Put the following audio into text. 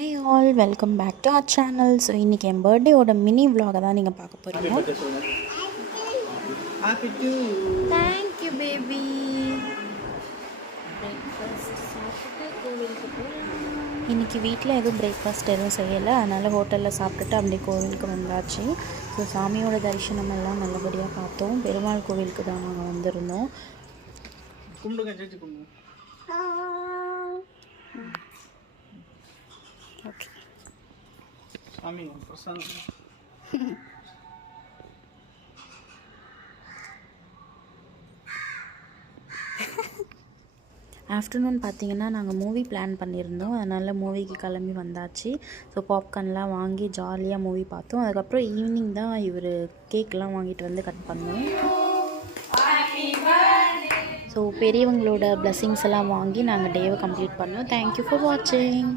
Hey all, welcome back to our channel. So இன்னைக்கு என் பர்த்டேயோட mini vlog தான் நீங்கள் பார்க்க போகிறீங்க. Happy to Thank you baby. Breakfast சாப்பிட்டு கோவிலுக்கு போகலாம். இன்றைக்கி வீட்டில் எதுவும் பிரேக்ஃபாஸ்ட் எதுவும் செய்யலை, அதனால் ஹோட்டலில் சாப்பிட்டுட்டு அப்படியே கோவிலுக்கு வந்தாச்சு. ஸோ சாமியோட தரிசனம் எல்லாம் நல்லபடியாக பார்த்தோம். பெருமாள் கோவிலுக்கு தான் நாங்கள் வந்திருந்தோம். கும்பிடுங்க, சேர்த்து கும்பிடுங்க. ஓகே சாமி பிரசாதம். ஆஃப்டர்நூன் பார்த்திங்கன்னா நாங்கள் மூவி பிளான் பண்ணியிருந்தோம், அதனால் மூவிக்கு கிளம்பி வந்தாச்சு. ஸோ பாப்கார்ன்லாம் வாங்கி ஜாலியாக மூவி பார்த்தோம். அதுக்கப்புறம் ஈவினிங் தான் இவர் கேக்கெலாம் வாங்கிட்டு வந்து கட் பண்ணோம். ஸோ பெரியவங்களோட பிளெஸ்ஸிங்ஸ் எல்லாம் வாங்கி நாங்கள் டேவை கம்ப்ளீட் பண்ணோம். தேங்க்யூ ஃபார் வாட்சிங்.